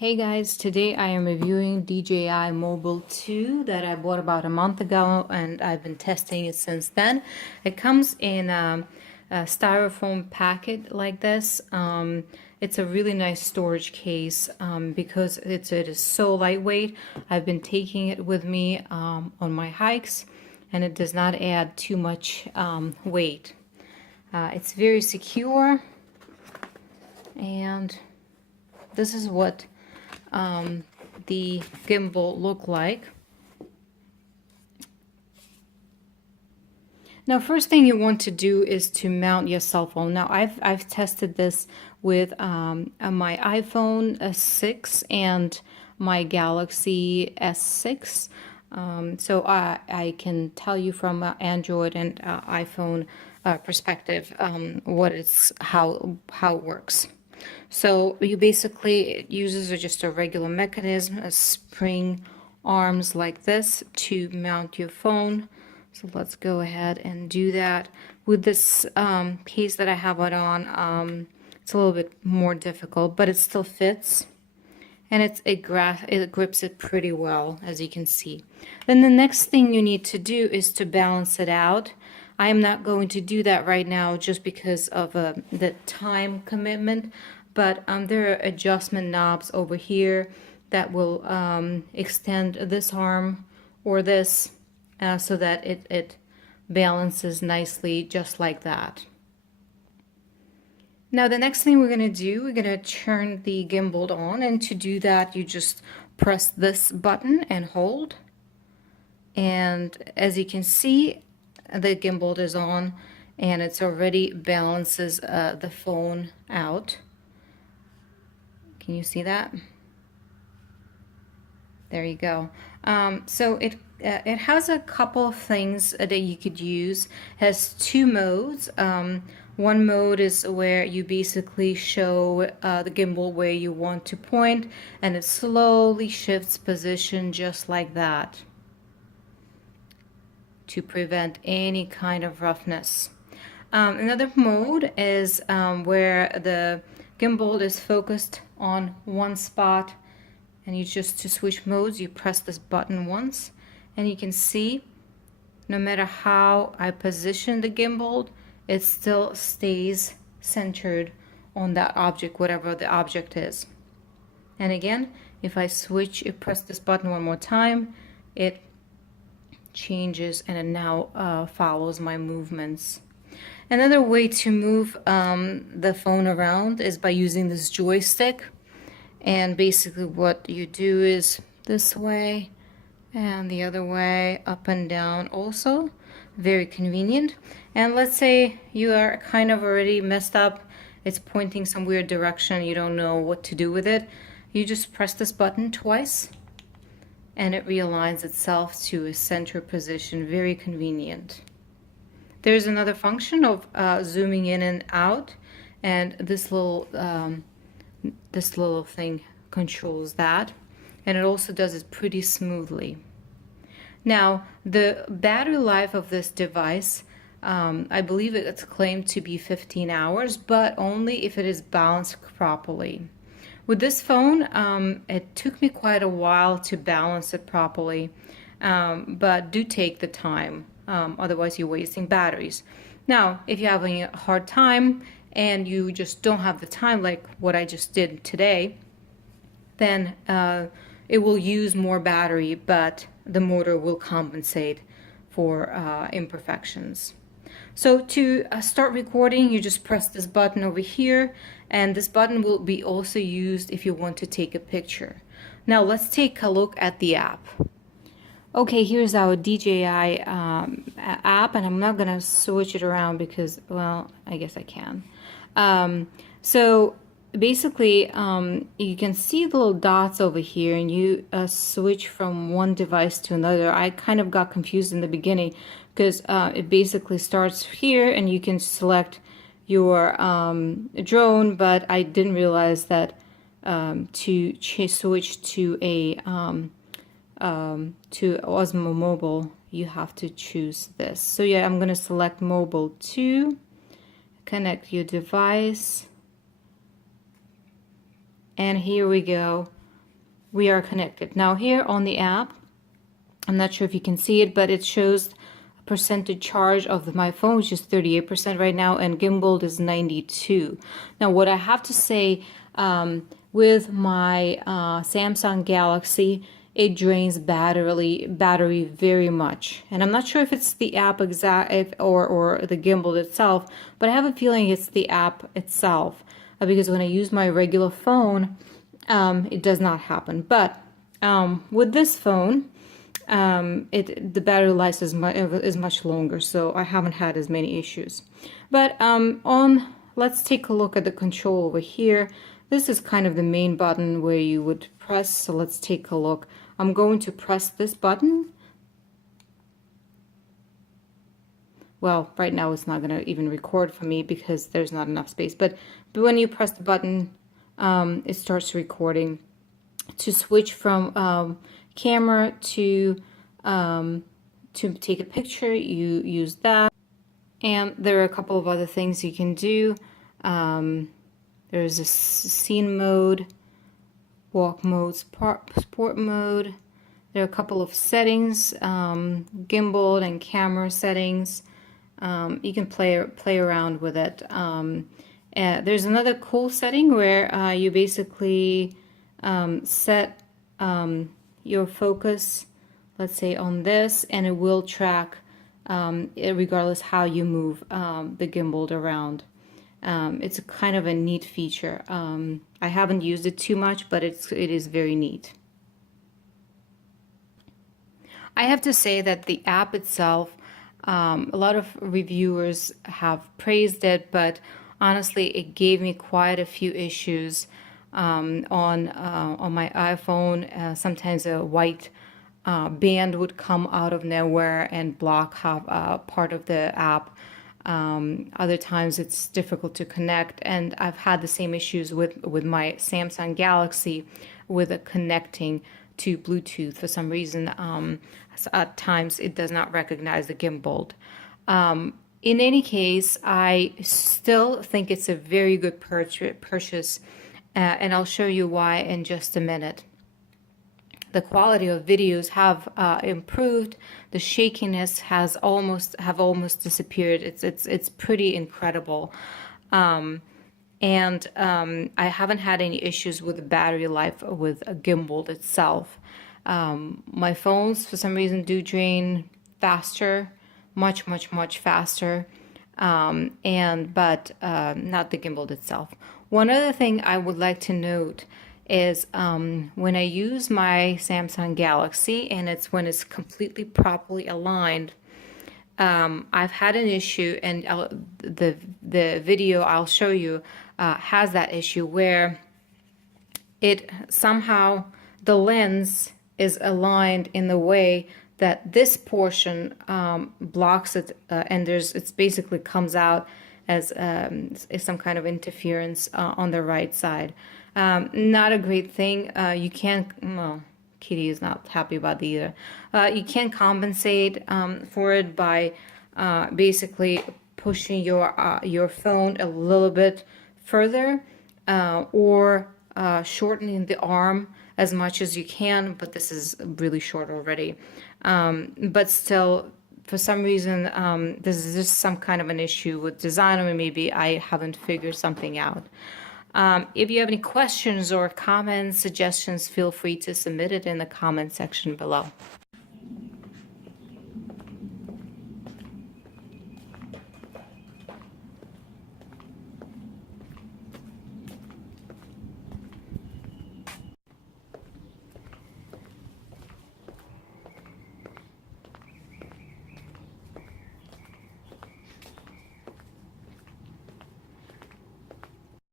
Hey guys, today I am reviewing DJI Mobile 2 that I bought about a month ago and I've been testing it since then. It comes in a styrofoam packet like this. It's a really nice storage case because it is so lightweight. I've been taking it with me on my hikes and it does not add too much weight. It's very secure, and this is what the gimbal look like. Now, first thing you want to do is to mount your cell phone. Now, I've tested this with my iPhone 6 and my Galaxy S6. So I can tell you from Android and iPhone perspective how it works. So you basically, it uses just a regular mechanism, a spring arms like this to mount your phone. So let's go ahead and do that. With this case that I have it on, it's a little bit more difficult, but it still fits. And it grips it pretty well, as you can see. Then the next thing you need to do is to balance it out. I am not going to do that right now just because of the time commitment, but there are adjustment knobs over here that will extend this arm or this so that it balances nicely just like that. Now the next thing we're going to do, we're going to turn the gimbal on, and to do that you just press this button and hold. And as you can see, the gimbal is on and it's already balances the phone out. Can you see that? There you go. So it has a couple of things that you could use. It has two modes. One mode is where you basically show the gimbal where you want to point, and it slowly shifts position just like that to prevent any kind of roughness. Another mode is where the gimbal is focused on one spot, and you just, to switch modes, you press this button once, and you can see no matter how I position the gimbal, it still stays centered on that object, whatever the object is. And again, if I press this button one more time, it changes and it now follows my movements. Another way to move the phone around is by using this joystick. And basically what you do is this way and the other way, up and down also. Very convenient. And let's say you are kind of already messed up, it's pointing some weird direction, you don't know what to do with it. You just press this button twice and it realigns itself to a center position. Very convenient. There's another function of zooming in and out, and this little thing controls that, and it also does it pretty smoothly. Now, the battery life of this device, I believe it's claimed to be 15 hours, but only if it is balanced properly. With this phone, it took me quite a while to balance it properly, but do take the time, otherwise you're wasting batteries. Now, if you're having a hard time and you just don't have the time, like what I just did today, then it will use more battery, but the motor will compensate for imperfections. So to start recording, you just press this button over here, and this button will be also used if you want to take a picture. Now let's take a look at the app. Okay, here's our DJI app, and I'm not gonna switch it around because, well, I guess I can. So basically, you can see the little dots over here, and you switch from one device to another. I kind of got confused in the beginning because it basically starts here, and you can select your drone, but I didn't realize that to switch to a to Osmo Mobile, you have to choose this. So yeah, I'm gonna select Mobile 2, connect your device, and here we go. we are connected. Now here on the app, I'm not sure if you can see it, but it shows percentage charge of my phone, which is 38% right now, and gimbal is 92. Now what I have to say, with my Samsung Galaxy, it drains battery very much, and I'm not sure if it's the app or the gimbal itself, but I have a feeling it's the app itself, because when I use my regular phone, it does not happen. But with this phone, the battery life is much longer, so I haven't had as many issues. But let's take a look at the control over here. This is kind of the main button where you would press, so let's take a look. I'm going to press this button. Well, right now it's not going to even record for me because there's not enough space, but when you press the button, it starts recording. To switch from camera to take a picture, you use that. And there are a couple of other things you can do. There's a scene mode, walk mode, sport mode. There are a couple of settings, gimbal and camera settings. You can play around with it. There's another cool setting where you basically set your focus, let's say on this, and it will track regardless how you move the gimbal around. It's a kind of a neat feature. I haven't used it too much, but it is very neat. I have to say that the app itself, a lot of reviewers have praised it, but honestly, it gave me quite a few issues on my iPhone. Sometimes a white band would come out of nowhere and block half part of the app. Other times it's difficult to connect, and I've had the same issues with my Samsung Galaxy with connecting to Bluetooth. For some reason, at times it does not recognize the gimbal. In any case, I still think it's a very good purchase, and I'll show you why in just a minute. The quality of videos have improved. The shakiness have almost disappeared. It's pretty incredible, and I haven't had any issues with the battery life with a gimbal itself. My phones, for some reason, do drain faster, much faster, but not the gimbal itself. One other thing I would like to note is when I use my Samsung Galaxy, and when it's completely properly aligned, I've had an issue, and the video I'll show you has that issue where it somehow, the lens is aligned in the way that this portion blocks it, and it's basically comes out as some kind of interference on the right side. Not a great thing. You can't, well, Kitty is not happy about that either. You can compensate for it by basically pushing your phone a little bit further, or shortening the arm as much as you can, but this is really short already. But still, for some reason, this is just some kind of an issue with design, or maybe I haven't figured something out. If you have any questions or comments, suggestions, feel free to submit it in the comment section below.